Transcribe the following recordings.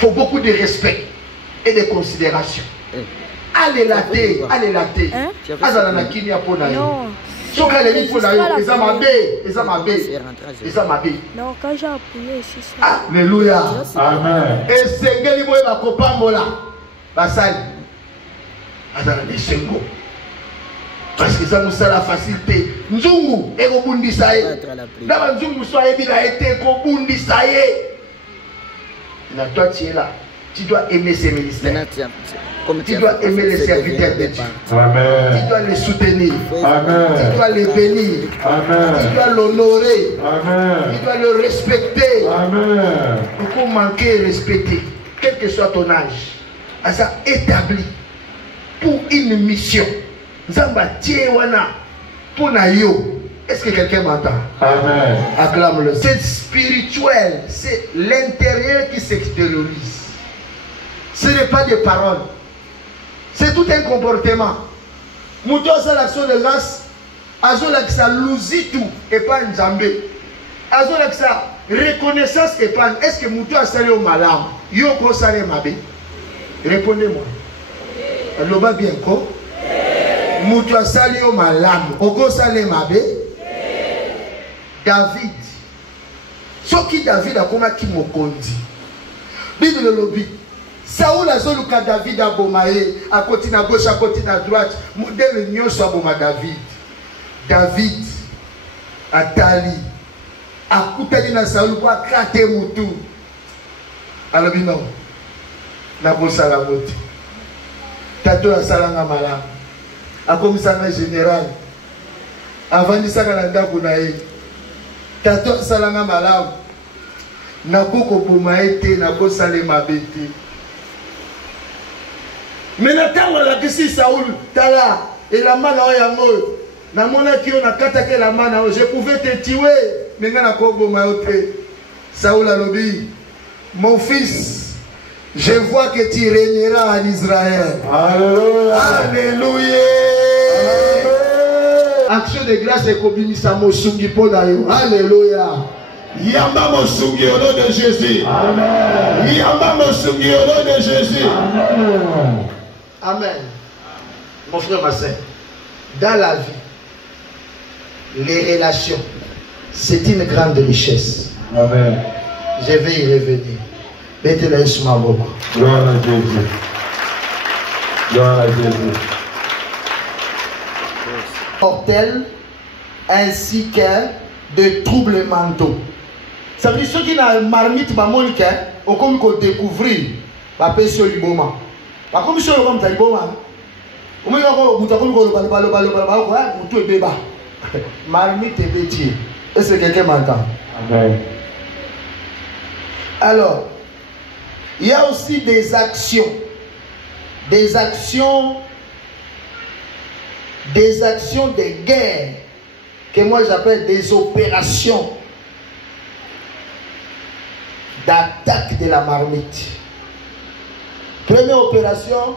faut beaucoup de respect et de considération. Allez la thé, allez la thé. Azala na kimia pona yo. Soka les pour la yo, eza mabe, eza mabe. Eza mabe. Non, quand j'ai appuyé sur ça. Alléluia. Amen. Et c'est ngeli boye ba kopambola. Basali. Azala les sengo. Parce que ça nous sert la facilité. Nzungu eko bundisa ye. Daba nzungu so ayebila été ko bundisa ye. Na toi tu es là. Tu dois aimer ces ministères. Tu dois aimer les serviteurs de Dieu. Amen. Tu dois les soutenir. Amen. Tu dois les bénir. Amen. Tu dois l'honorer. Amen. Tu dois le respecter. Amen. Pourquoi manquer et respecter, quel que soit ton âge, à ça établi pour une mission. Zamba Tiewana pour Nayo. Est-ce que quelqu'un m'entend? Amen. Acclame-le. C'est spirituel. C'est l'intérieur qui s'extériorise. Ce n'est pas des paroles. C'est tout un comportement. Mouto sa l'action de grâce. Azo laksa luzitu et pas nzambe. Azo laksa reconnaissance et pas. Est-ce que Mouto a salé au malam? Yoko salé mabe? Répondez-moi. Loba bien ko? Mouto a salé au malam. Oko salé mabe? David. Ce qui David a comme qui mokondi. Bible le lobby. Saoul a zoluka David a bomaye, à côté à gauche, à côté à droite, modèle nyo soit boma David. David a tali, a koutali na Saoul pour krate mutu. Alors bino, na bosa la moto. Tato a salanga malam. A komisanga général. Avant de ça na ndako na ye. Tato a salanga malam. Na koko bomaye te na ko sale mabete. Mais quand on a dit Saoul, Tala, et la main à Yango, na mona qui on a kataké la main, je pouvais te tuer, mais n'a pas maoté. Saoul a lobby, mon fils, je vois que tu régneras en Israël. Alléluia. Alléluia. Action de grâce et kobini samo sungi podayo. Alléluia. Yamba mosungi au nom de Jésus. Amen. Yamba mosungi au nom de Jésus. Amen. Amen. Mon frère, ma soeur, dans la vie, les relations, c'est une grande richesse. Amen. Je vais y revenir. Mettez-le sur ma boca. Gloire à Jésus. Gloire à Jésus. Mortel ainsi que de troubles mentaux. Ça veut dire ceux qui n'ont marmite, au comme qu'on découvrir, la personne du moment. Par contre, si on est bon, on est marmite et bêtier. Est-ce que quelqu'un m'entend? Alors, il y a aussi des actions de guerre que moi j'appelle des opérations d'attaque de la marmite. Première opération,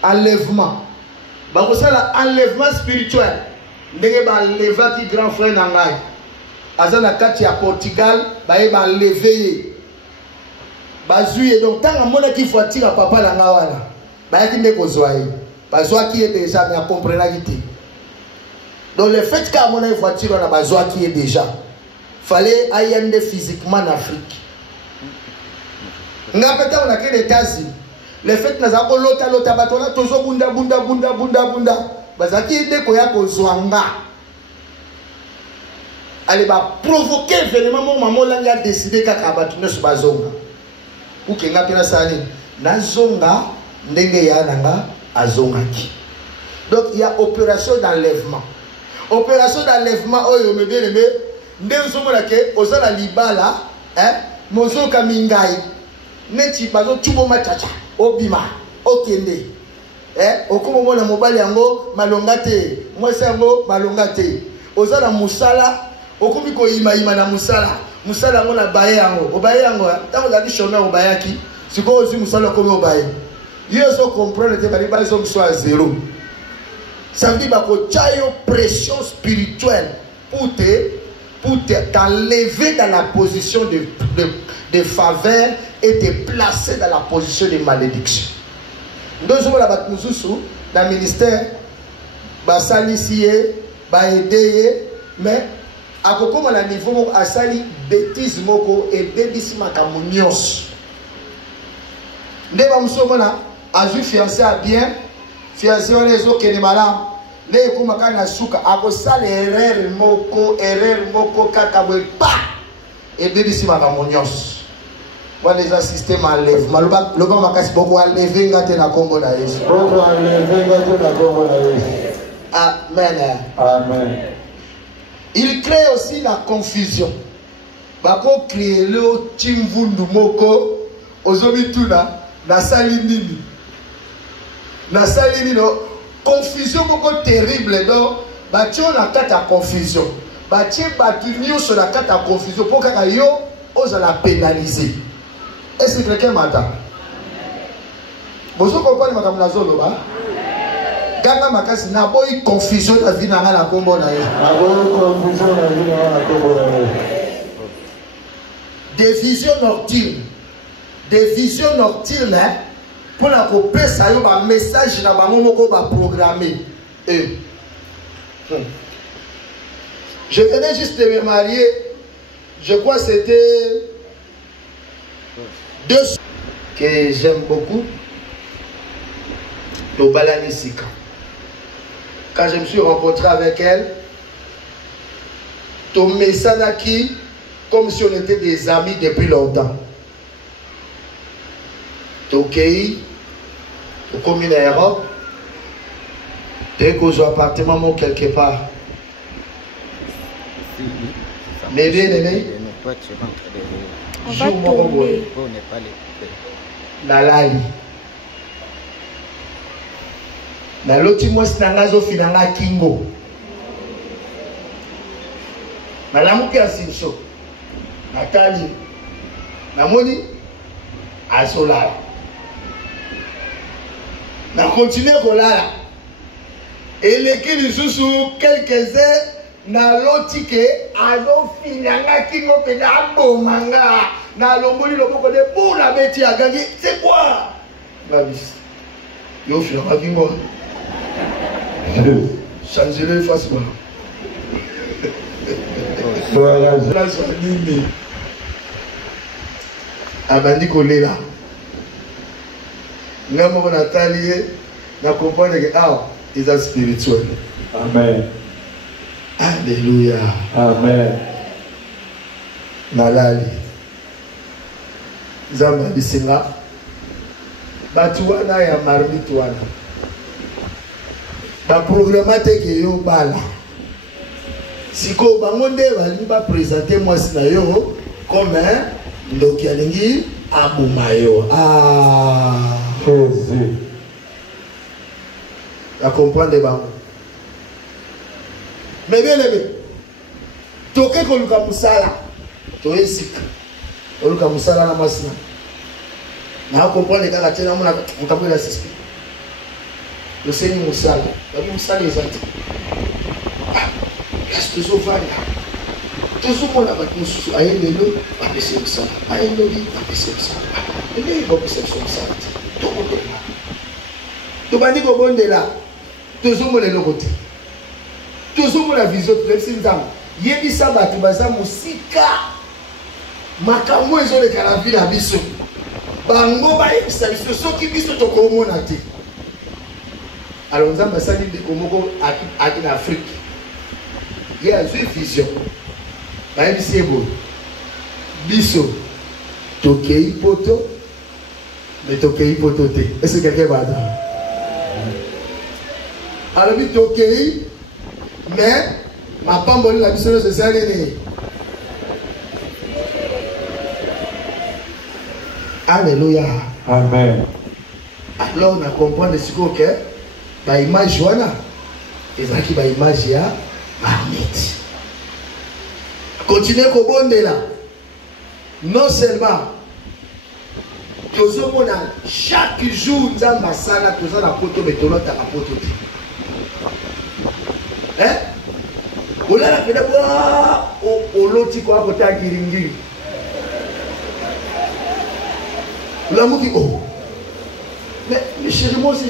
enlèvement. C'est l'enlèvement spirituel. Ndenge ba enleva ki grand frère nangai. Azana kati ya Portugal, ba enlevé. Ba zuye donc tant mona ki faut tirer papa la ngawana. Ba yaki ndeko zoaye. Ba zoa qui est déjà mais comprendre qui. Donc le fait qu'à mon voiture on a besoin qui est déjà. Fallait ailler physiquement en Afrique. On a que les États-Unis. Le fait que nous avons l'autre batona toujours bunda. Bazaki de koya ko zwanga. Allez ba provoquer événement mon maman langa décidé kaka batuna su bazonga. Ou que nga pina sali na zonga ndenge ya nanga azongaki. Donc il y a opération d'enlèvement. Opération d'enlèvement oyo me bien aimé ndenge somona ke ozala libala mozo kamingai neti bazo tubo machacha obima okende okumo mona mobali yango malongate mwese yango malongate ozala musala okumi ko ima na musala yango na baye yango obaye yango tango zaki chômeur obayaki siko ozi musala komi obaye yo so comprendre te bali bazo mso à zéro. Ça veut dire que tu as une pression spirituelle pour te pour t'enlever dans la position de faveur et te placer dans la position de malédiction. Nous sommes là dans le ministère, mais à un niveau à sali bêtise moko et bébisi makamunios. Ndeba musomona azu fiancé à bien, fiancé on les autres qui ne malam. Les kuma kana suka akosala erreur moko kakabwe pa et bébisi makamunios. On les assistés m'enlève. Maloba loba makasi boko enlever ngate na kombo na Yesu. Boko enlever ngate na kombo na Yesu. Amen. Amen. Il crée aussi la confusion. Bako créer le timvundu moko ozomituna na salinini. Na salinini confusion moko terrible donc batio na kata confusion. Batie batunio sur la kata confusion pour kaka yo oza la pénaliser. Est-ce que quelqu'un m'entend? Vous comprenez ma kamna zolo ba? Ganga makasi na boy confusion la vie na la kombo na yo. Na boy confusion la vie na la kombo na yo. Des visions nocturnes. Des visions nocturnes hein, pour la couper ça yo ba message na bango moko ba programmer. Je venais juste de me marier. Je crois que c'était 2 que j'aime beaucoup. Lobalani Sika. Quand je me suis rencontré avec elle, Tomé Sanaki, comme si on était des amis depuis longtemps. Tokei, au commune Europe, dès que j'ai un appartement quelque part. Mais bien aimé, on va tomber. La lali. Na loti mwesi na ngazo finanga kingo. Malamuki asinso. Natali. Namoni asolala. Na continue kolala. Et les lisusu quelques heures na loti ke azo finanga kingo pena abomanga. Na lomboli loboko de bula beti agangi. C'est quoi? Babis. Yo finanga kingo. Changez-le facilement. Abandi kolela. Ngamo ko Nathalie na comprendre que ah, ils sont spirituels. Amen. Alléluia. Amen. Nalali. Zamba bisinga. Batuana ya marmituana. Ba programmate ke yo bala. Siko bangonde bali ba présenter moi sina yo comme ndoki alingi abumayo. Ah, Jésus. la comprendre bango. Mais bien aimé. Toke ko luka musala. To esika. Luka musala na masina. Na comprendre kaka tena mona mtabwela sisi. Le Seigneur Moussala, la Moussala les anti. Laisse toujours voir là. Toujours mon abat Moussou, aïe le loup, pas baisser le sang. Aïe le lit, pas baisser le sang. Et là, il va baisser son sang. Tout le monde est là. Tout le monde est là. Toujours mon côté. Toujours mon vision, tout le monde. Yebi sabati baza musika. Makambo ezo le kalavi na biso. Bango ba yebisa biso soki biso tokomona te. Alors nous avons sali de Komoko en Afrique. Il y a une vision. Par exemple, Bisso, Tokei Poto, mais Tokei Poto. Est-ce que quelqu'un va dire? Alors, Tokei, mais ma femme bonne la mission de Saline. Alléluia. Amen. Alors, on a compris ce que ba image wana ezaki ba image ya marmite. Continuez ko bondela. Non seulement tozomona chaque jour nzamba sala tozana poto betolota apoto te. Hein? Ola la pena o loti ko apota giringiri. La mou dit oh. Mais chérie, moi aussi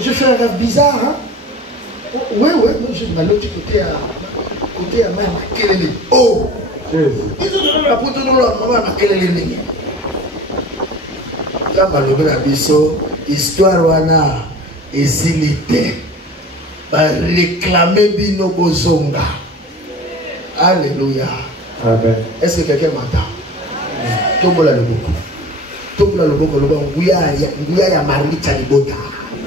je fais un rêve bizarre, hein. Oui, moi je vais l'autre côté à ma kelele. Oh. Ils ont donné la pote de l'autre maman à kelele. Là malobé la biso histoire wana esilité. Ba réclamer bino bozonga. Alléluia. Amen. Est-ce que quelqu'un m'entend? Tombola le boko. Tombola le boko, le boko. Nguya ya marita libota.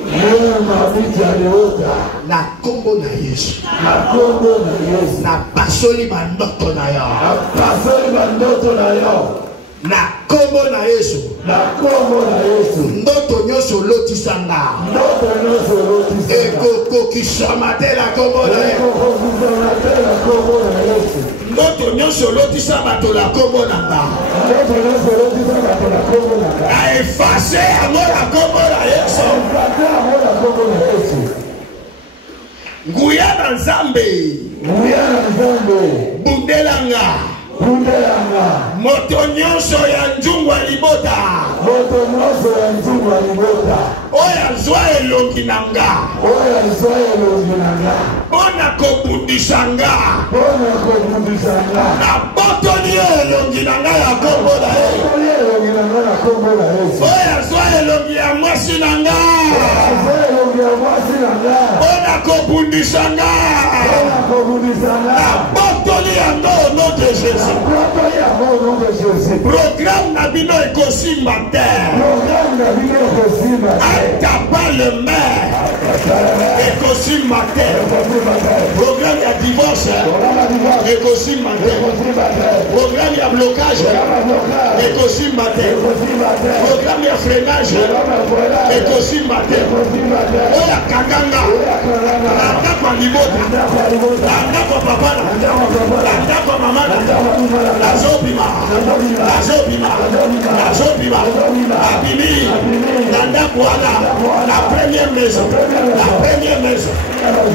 Nguya marita libota. Na kombo na Yesu. Na kombo na Yesu. Na pasoli bandoto na yo. Na pasoli bandoto na yo. Na kombo na Yesu. Na kombo na Yesu. Ndoto nyoso lotisanga. Ndoto nyoso lotisanga. Eko kisama te la kombo na Yesu. Eko kisama te la kombo na Yesu. Ndoto nyoso lotisanga to la kombo na nga. Ndoto nyoso lotisanga to la kombo na nga. A effacé amour la kombo na Yesu. Effacé amour la kombo na Yesu. Nguya na Nzambe. Nguya na Nzambe. Bundelanga. Moto nyonso ya njungwa libota. Moto nyonso ya njungwa libota. Oya zwa elongi nanga. Oya zwa elongi nanga. Bona kobundisanga. Bona kobundisanga. Na botoli elongi nanga ya kombo na ye. Botoli elongi nanga ya kombo na Yesu. Oya zwa elongi ya mwasi nanga. Oya zwa elongi ya mwasi nanga. Bona kobundisanga. Bona kobundisanga. Na botoli yango au nom de Jésus. Programme Nabino Ekosimba terre. Atapa le maire. Ekosimba terre. Programme ya divorce. Ekosimba terre. Programme ya blocage. Ekosimba terre. Programme ya freinage. Ekosimba terre. Oya kanganga. Landa kwa libota. Landa kwa papana. Landa kwa mamana. Lazobima, Lazobima, Lazobima, Abimi, Landa Kouana, la première maison, la première maison,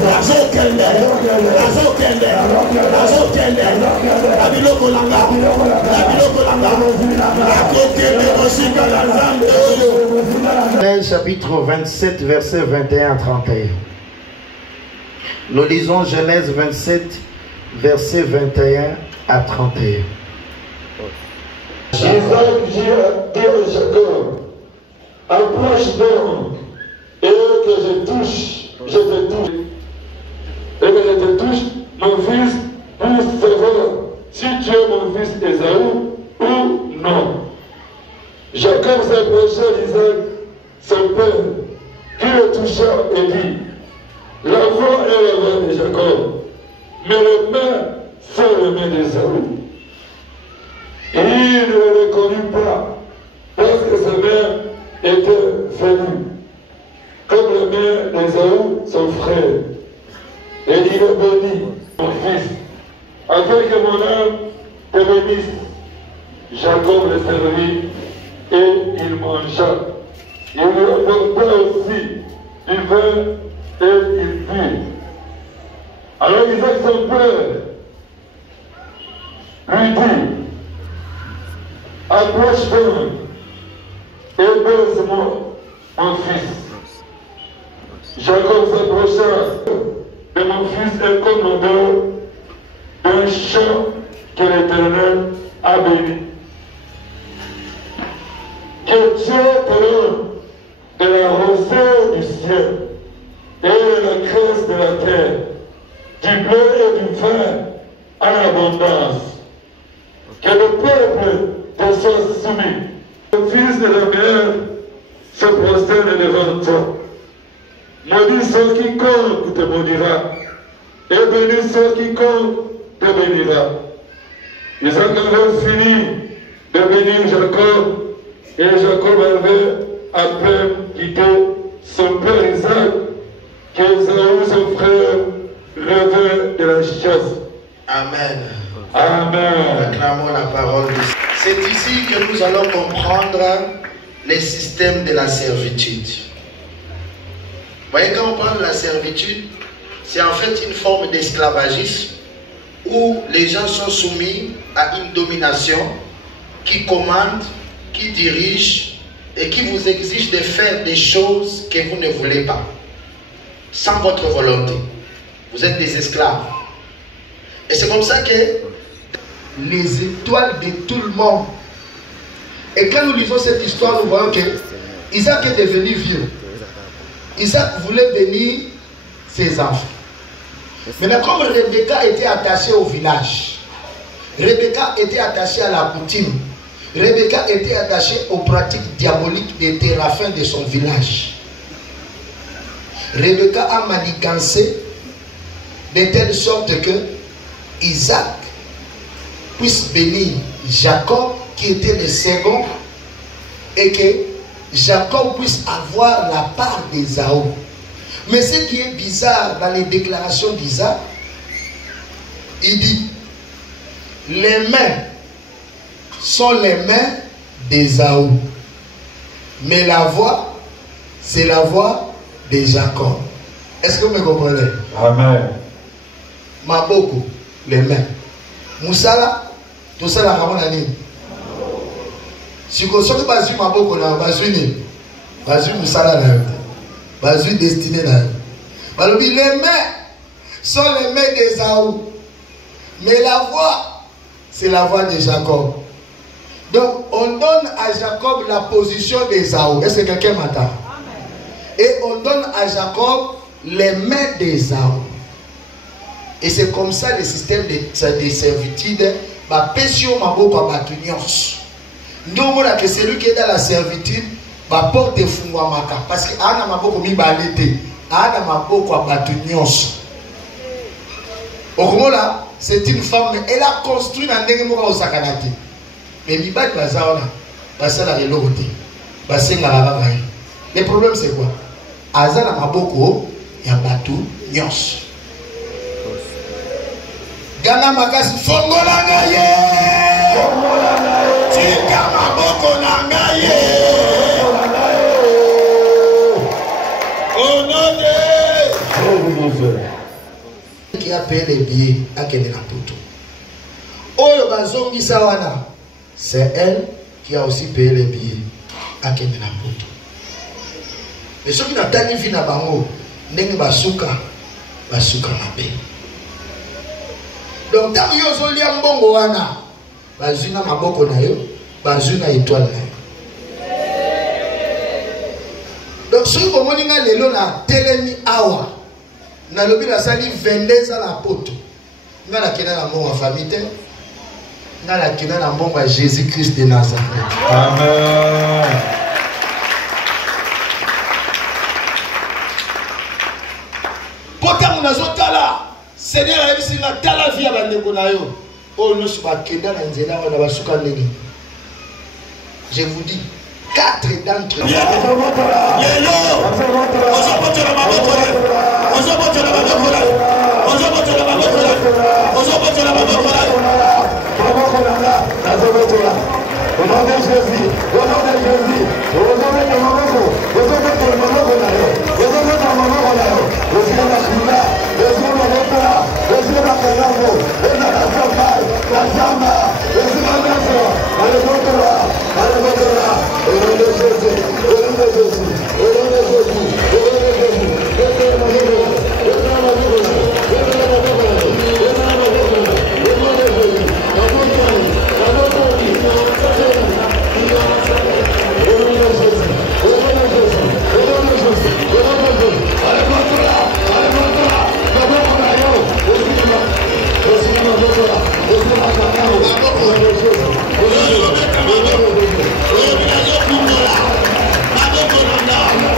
Lazokende, Lazokende, Lazokende, Abiloko Langa, Abiloko Langa, Akokende Osika Lanzambe. Genèse chapitre 27, versets 21 à 31. Nous lisons Genèse 27, versets 21 à 31. Isaac dit à Jacob, approche donc et que je te touche, et que je te touche, mon fils, pour savoir si tu es mon fils Ésaü ou non. Jacob s'approcha d'Isaac, son père, qui le toucha et dit, la voix est la voix de Jacob, mais les mains sont les mains d'Ésaü. Il ne le reconnut pas, parce que sa mère était venue, comme la mère d'Ésaü, son frère. Et il le bénit, mon fils, afin que mon âme te bénisse. Jacob le servit, et il mangea. Il lui apporta aussi du vin, et il but. Alors Isaac, son père, lui dit, approche donc et baise-moi, mon fils. Jacob s'approcha de mon fils et commandeur d'un champ que l'Éternel a béni. Que Dieu te donne de la rosée du ciel et de la graisse de la terre, du blé et du vin en abondance. Que le peuple te soit soumis. Le fils de la mère se prosterne devant toi. Maudit ceux quiconque te maudira, et béni ceux quiconque te bénira. Isaac avait fini de bénir Jacob, et Jacob avait à peine quitté son père Isaac, qu'Ésaü, son frère, revint de la chasse. Amen. Amen. Acclamons la parole. C'est ici que nous allons comprendre les systèmes de la servitude. Vous voyez, quand on parle de la servitude, c'est en fait une forme d'esclavagisme où les gens sont soumis à une domination qui commande, qui dirige et qui vous exige de faire des choses que vous ne voulez pas, sans votre volonté. Vous êtes des esclaves. Et c'est comme ça que les étoiles de tout le monde. Et quand nous lisons cette histoire, nous voyons que Isaac est devenu vieux. Isaac voulait bénir ses enfants. Maintenant, comme Rebecca était attachée au village, Rebecca était attachée à la coutume, Rebecca était attachée aux pratiques diaboliques des téraphins de son village. Rebecca a manigancé de telle sorte que Isaac puisse bénir Jacob, qui était le second, et que Jacob puisse avoir la part d'Ésaü. Mais ce qui est bizarre dans les déclarations d'Isaac, il dit, les mains sont les mains d'Ésaü, mais la voix, c'est la voix de Jacob. Est-ce que vous me comprenez? Amen. Maboko, les mains. Moussala, tout ça la ramon ani. Si vous avez basu Maboko, basu ni, basu Moussala na, basu destiné na. Les mains sont les mains d'Ésaü, mais la voix, c'est la voix de Jacob. Donc, on donne à Jacob la position d'Ésaü. Est-ce que quelqu'un m'entend? Et on donne à Jacob les mains d'Ésaü. Et c'est comme ça le système de servitude. Que celui qui est dans la servitude va porter fungwamaka. Parce que ana maboko mi balete, ana maboko abatunios. Au là, c'est une femme, mais elle a construit dans des mots au sakanati. Mais Bibat Bazaona, Basala et Loroté, Basenga Lavavaï. Le problème c'est quoi? Azana Maboko, Yabatu, Nyos. Gana Makasi, Fongola Gaye! Tika Maboko Nangaye! Au nom de qui a payé les billets à Kenena Poto. Oyo Bazongi Sawana. C'est elle qui a aussi payé les billets à Kenena Poto. Mais ceux qui n'ont pas vu na bango, n'engi basuka mabe. Donc tant yo zoli mbongo wana, bazuna maboko na yo, bazuna étoile na yo. Donc ceux qui ont nga lelo na telemi awa, na lobi la sali 22 ans la poto. Nga la kena na mon famille. Dans la kina na mbongo à Jésus-Christ de Nazareth. Amen. Pota munazotala, Seigneur a dit na tala vie à bandeko na yo. Oh no suba kenda na nzela wana basuka ndeni. Je vous dis 4 d'entre eux. Au nom de Jésus, au nom de Jésus, au nom de Mamoko, au nom de Mamoko, au nom de Mamoko, au nom de Shula, au nom de Mamoko, au nom de Kalamo, au nom de Samba, la Samba, au nom de Mamoko, au nom de Jésus, au nom de Jésus, au nom de Jésus, au nom de Jésus, au nom de Jésus, Amen.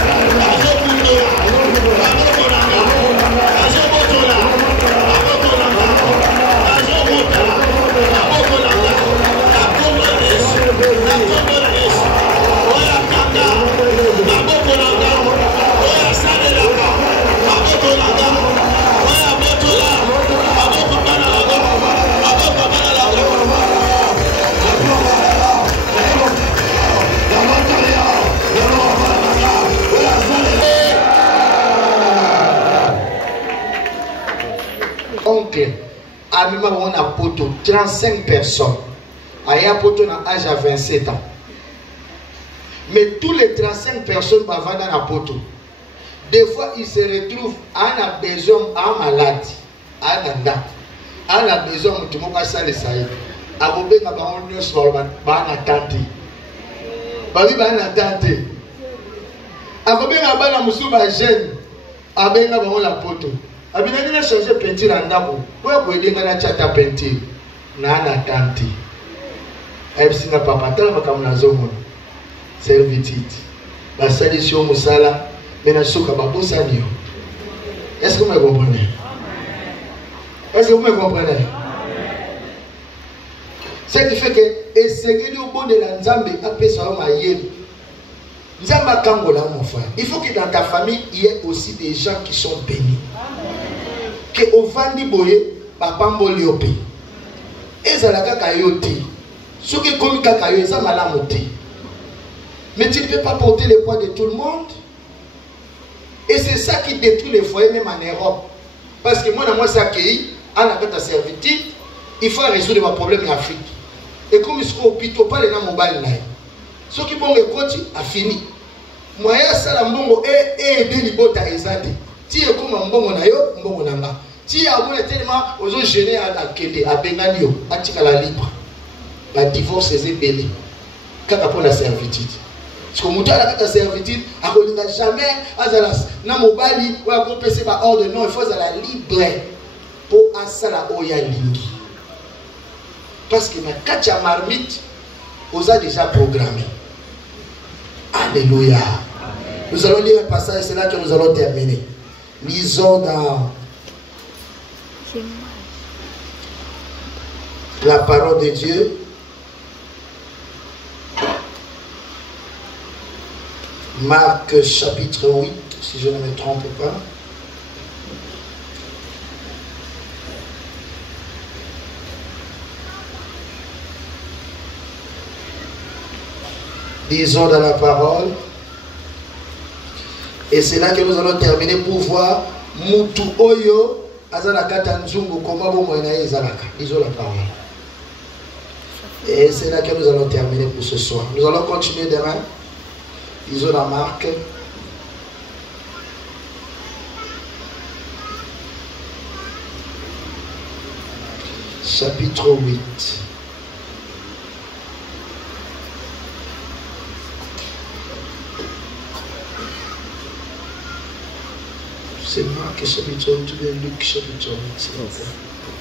poto 35 personnes. Aya poto na âge à 27 ans. Mais tous les 35 personnes vont dans la poto. Des fois, ils se retrouvent à un besoin, à un malade, à un anda. À un besoin, tout le monde va s'aller ça. À Bobé, on va en attendre. Babi, on va attendre. À Bobé, on va en attendre. Jeune. À Bobé, on va la poto. À Bobé, on va changer peinture en dabo. Où est-ce qu'on a chata peinture? On a attendre. À Bobé, on va pas attendre. On va comme la zone. Servitude. La solution, Moussala. Est-ce que vous me comprenez? Est-ce que vous me comprenez? Ce qui fait que, et ce qui est au bout de la Nzambe, mon frère. Il faut que dans ta famille, il y ait aussi des gens qui sont bénis. Que au Vandi Boye, papa Mboliope. Et ça la kayote. Ce qui est comme kakayo, ça m'a la moté. Mais tu ne peux pas porter le poids de tout le monde. Et c'est ça qui détruit les foyers même en Europe. Parce que moi, dans moi, c'est accueilli, à la carte servitude, il faut résoudre les problèmes en Afrique. Et comme ils sont hôpitaux, pas les gens mobile là. Ceux qui vont écouter, a fini. Moi, ça la mbongo et aider les bottes à exalter. Si vous comme un mbongo na yo, mbongo nanga. Si vous êtes tellement aux autres gênés à la quête, à Benganio, à Tikala libre, la divorce est belé. Quand on la servitude. Parce que mon a la servitude, il n'a jamais na mobali ou à compenser par ordre. Non, il faut la libre pour asala oya lingi. Parce que ma kacha marmite, on a déjà programmé. Alléluia. Nous allons lire un passage, c'est là que nous allons terminer. Lisons dans la parole de Dieu. Marc chapitre 8, si je ne me trompe pas. Disons dans la parole. Et c'est là que nous allons terminer pour voir Mutu Oyo Azalaka Tanzungu comment vous moyenez Azalaka. Disons la parole. Et c'est là que nous allons terminer pour ce soir. Nous allons continuer demain. Disons la Marc. Chapitre 8. C'est Marc chapitre 8, Luc chapitre 8.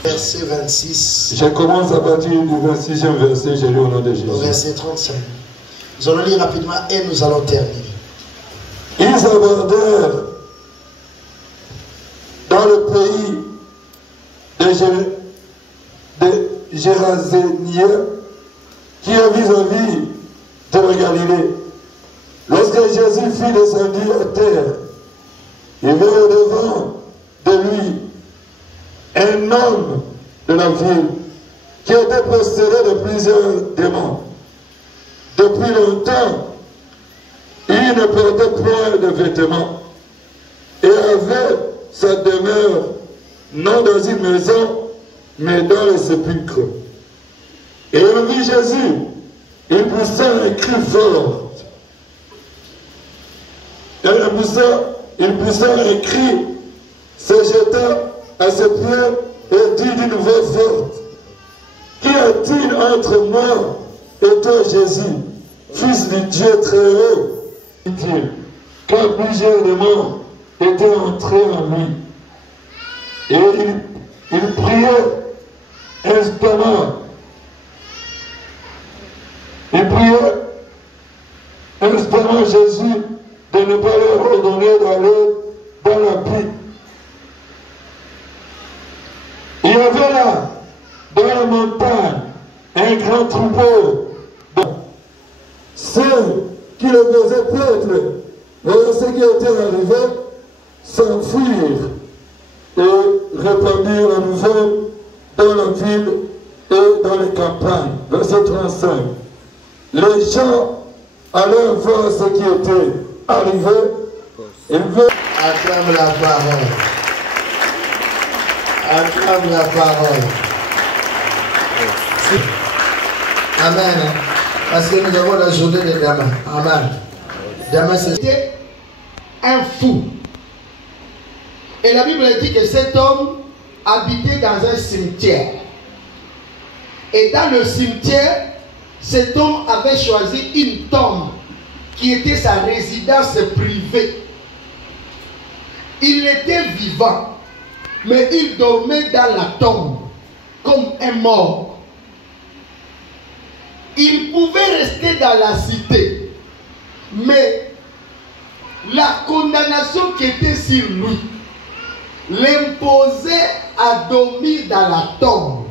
Verset 26. Je commence à partir du 26e verset, j'ai lu au nom de Jésus. Au verset 35. Nous allons lire rapidement et nous allons terminer. Ils abordèrent dans le pays de Géraséniens qui est vis-à-vis de la Galilée. Lorsque Jésus fut descendu à terre, il vint au-devant de lui un homme de la ville qui était possédé de plusieurs démons. Depuis longtemps, il ne portait point de vêtements et avait sa demeure non dans une maison, mais dans le sépulcre. Et il vit Jésus, il poussa un cri fort. Et il poussa un cri, se jeta à ses pieds et dit d'une voix forte: Qu'y a-t-il entre moi et toi, Jésus, fils du Dieu très haut? Dit-il, car plusieurs démons étaient entrés en lui. Et il priait instamment. Il priait instamment Jésus de ne pas leur ordonner d'aller dans la pluie. Il y avait là, dans la montagne, un grand troupeau. Ceux qui le faisaient paître, voyant ce qui était arrivé, s'enfuirent et répandirent la nouvelle dans la ville et dans les campagnes. Verset 35. Les gens allaient voir ce qui était arrivé. Ils veulent... Acclame la parole. Acclame la parole. Amen. Parce que nous avons la journée de demain. Amen. Demain, c'était un fou. Et la Bible dit que cet homme habitait dans un cimetière. Et dans le cimetière, cet homme avait choisi une tombe qui était sa résidence privée. Il était vivant, mais il dormait dans la tombe comme un mort. Il pouvait rester dans la cité, mais la condamnation qui était sur lui l'imposait à dormir dans la tombe.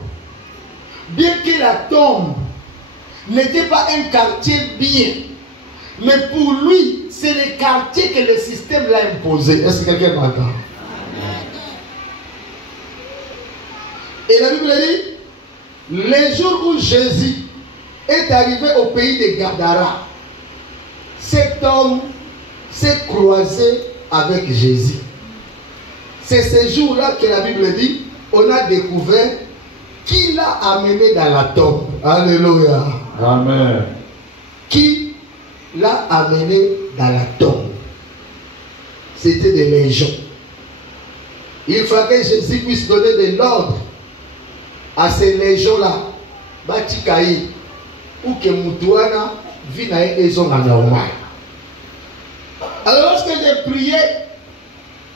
Bien que la tombe n'était pas un quartier bien, mais pour lui, c'est le quartier que le système l'a imposé. Est-ce que quelqu'un m'entend? Et la Bible dit, le jour où Jésus est arrivé au pays de Gadara, cet homme s'est croisé avec Jésus. C'est ce jour-là que la Bible dit, on a découvert qui l'a amené dans la tombe. Alléluia. Amen. Qui l'a amené dans la tombe? C'était des légions. Il fallait que Jésus puisse donner de l'ordre à ces légions-là. Batikaï, ou que Moutouana vit dans une maison normale. Alors lorsque j'ai prié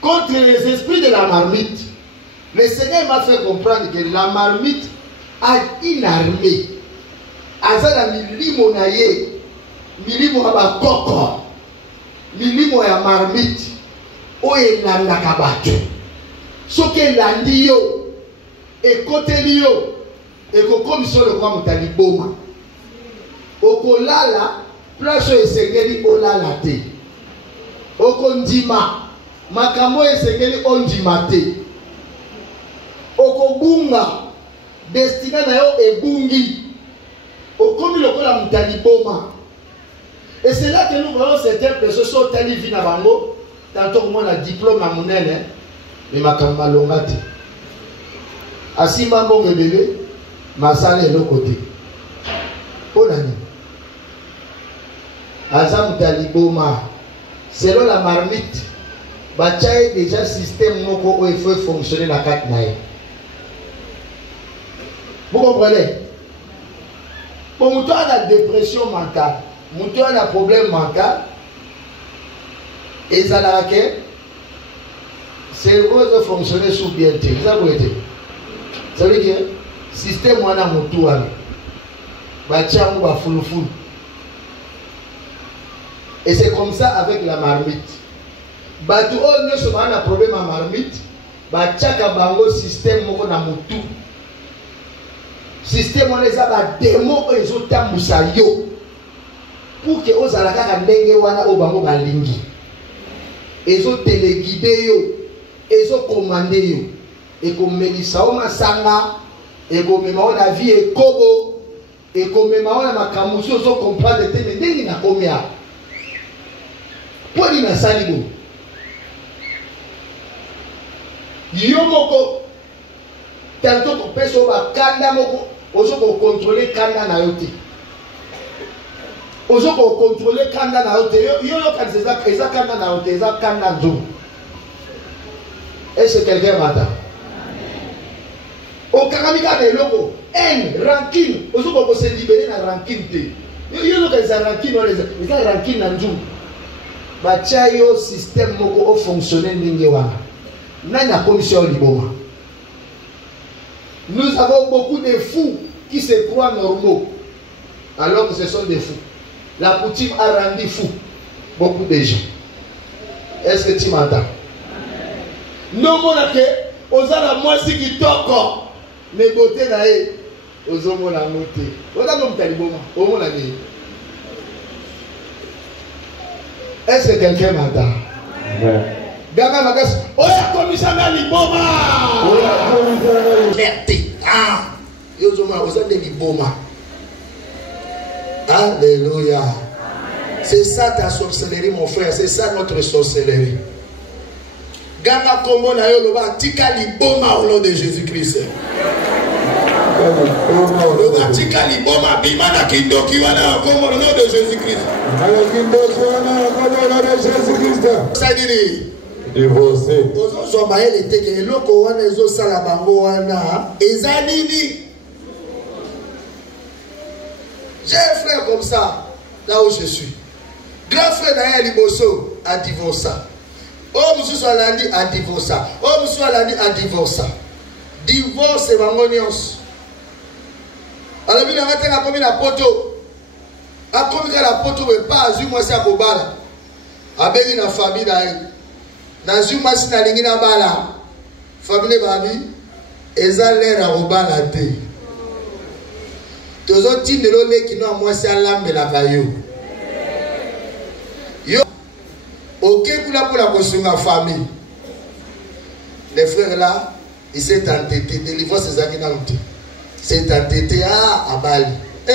contre les esprits de la marmite, le Seigneur m'a fait comprendre que la marmite a une armée. Azala milimo na ye, milimo ya bakoko, milimo ya marmite, oye landaka bato. Soki elandi yo, ekoteli yo, ekokomisa lokola moto aliboma. Okolala, place oyo esengeli olala te. Okondima, makambo esengeli ondima te. Okobunga, destina na yo ebungi. Okomi lokola moto aliboma. Et c'est là que nous voyons certaines personnes sont allées vivre à Bango. Tantôt on a diplôme à monnaie, mais makambo malonga te. Asimba mbongo bébé, masala est l'autre côté. Pour l'année. Azam Taliboma, selon la marmite, Bachaye déjà système moko où il faut fonctionner la 4 naïe. Vous comprenez? Pour nous, a la dépression mentale, nous a la problème mental, et ça l'a que c'est quoi fonctionner sous bien té. Ça veut dire, ça veut dire, système on a moutou, Bachaye on va full. Et c'est comme ça avec la marmite. Batu on ne se met un problème à marmite. Bachaka bango système moko na mutu. Système on les a ba démon ils ont tambusa yo. Pour que ozala kaka ndenge wana o bango balingi. Ils ont téléguidé yo. Ils ont commandé yo. Et comme melisa o masanga et comme mema na vie et kobo et comme mema na makamuso zo comprendre te ndenge na komia. Pour na salibo yo moko tanto ko peso ba kanda moko ozo ko contrôler kanda na yote ozo ko contrôler kanda na yote yo kan eza kanda na yote eza kanda nzo. Est-ce que quelqu'un m'entend? Au kakamika de loko en rancune ozo ko se libérer na rancune te yo lo ka eza rancune on les rancune na nzo. Bachayo système moko o fonctionner ndenge wana. Nana commission liboma. Nous avons beaucoup de fous qui se croient normaux alors que ce sont des fous. La coutume a rendu fou beaucoup de gens. Est-ce que tu m'entends? Non mon que ozala mwasi kitoko ne beauté na e ozomona moté. Oza comme taliboma, omona ne. Est-ce que quelqu'un m'entend? Gaga magas, oya komisanga liboma. Oya komisanga liberté. Ah, yozoma ozande liboma. Alléluia. C'est ça ta sorcellerie mon frère, c'est ça notre sorcellerie. Gaga kombo na yo loba tika liboma au nom de Jésus-Christ. Au nom de Jésus-Christ. Ça dit Divorcé. J'ai un frère comme ça, là où je suis. Grand frère Naya Liboso a divorcé. Oh, monsieur Swalandi a divorcé. Oh, monsieur Swalandi a divorcé. Divorce, c'est ma monios. Alors, il a commis la poto. A commis la poto, mais pas à moi, c'est à Kobala. A béni la famille d'ailleurs. Dans une machine à l'ingina bala. Famille babi. Eza l'air à Kobala té. Tous autres types de l'eau qui n'ont moi, c'est à l'âme de la caillou. Yo. Ok, pour la question de la famille. Les frères là, ils s'est entêtés. Délivre ses amis dans le thé. C'est entêté à Bali. Eh,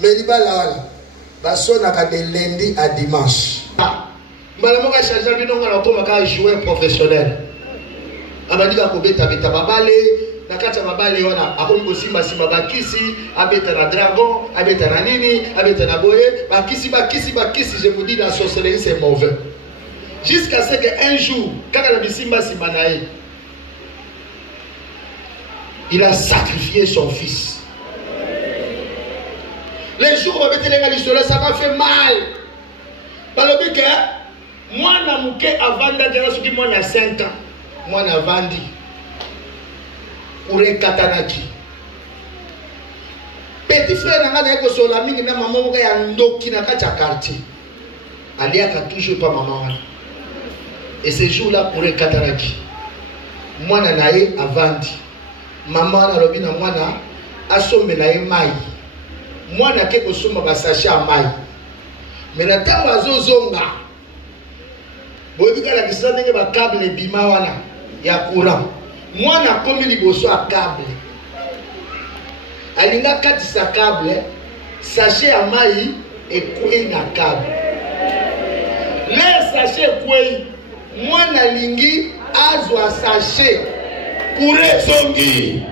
mais il va là. Basso n'a qu'à de lundi à dimanche. Malamu ka charger bino ngala ko maka joueur professionnel. Abandi ka kobeta beta babale, na kata babale wana akomi ko simba simba bakisi, abeta na dragon, abeta na nini, abeta na boye, bakisi, je vous dis la sorcellerie c'est mauvais. Jusqu'à ce qu'un jour, quand il a bisimba simba nae, il a sacrifié son fils. Les jours où on mettait les gars ça m'a fait mal. Par le but que moi, je suis avant de moi, 5 ans. Moi, je vendu. Pour les katanaki. Petit frère, je suis la mine, je suis un doki dans le quartier. Alia n'a toujours pas maman. Et ces jours-là, pour les katanaki. Moi, je suis à vendu. Maman, je suis à assommé na mai. Moi, je suis à sachet à mai. Mais le temps où je suis boyika la kisana ndenge ba câble bima wana ya courant mwana komi liboso a câble alinga kati sa câble sachet ya mai ekwei na câble le sachet kwei mwana lingi azwa sachet kure songi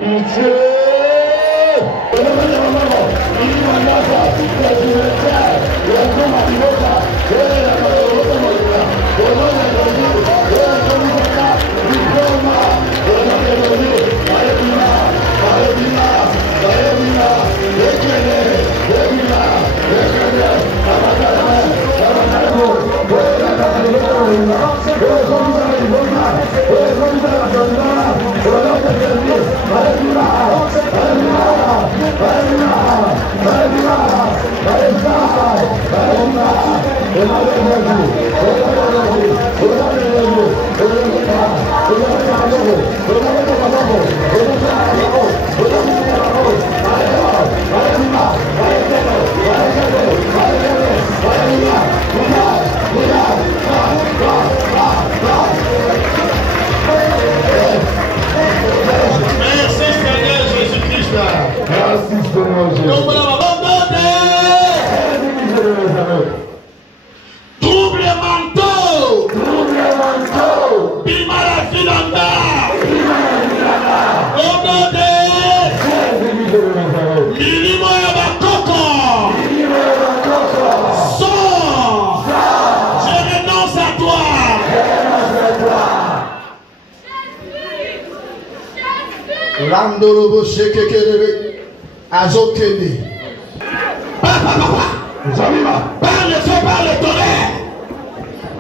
Randorobo Shekekerebe Azokende. Par le feu, par le tonnerre.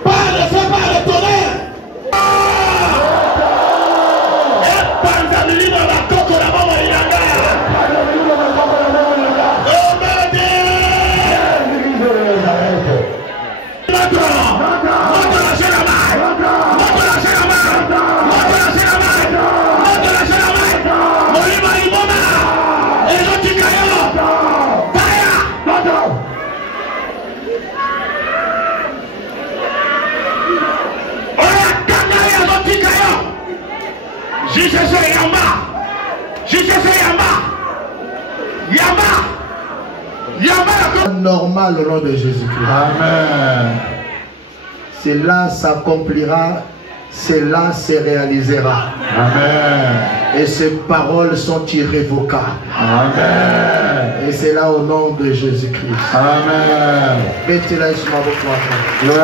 Par le feu, par le tonnerre. Et Panzamili dans la coque la maman Inaga. Normal au nom de Jésus-Christ. Amen. Cela s'accomplira cela se réalisera. Amen. Et ces paroles sont irrévocables. Amen. Et c'est là au nom de Jésus-Christ. Amen. Mettez-la sur ma voix.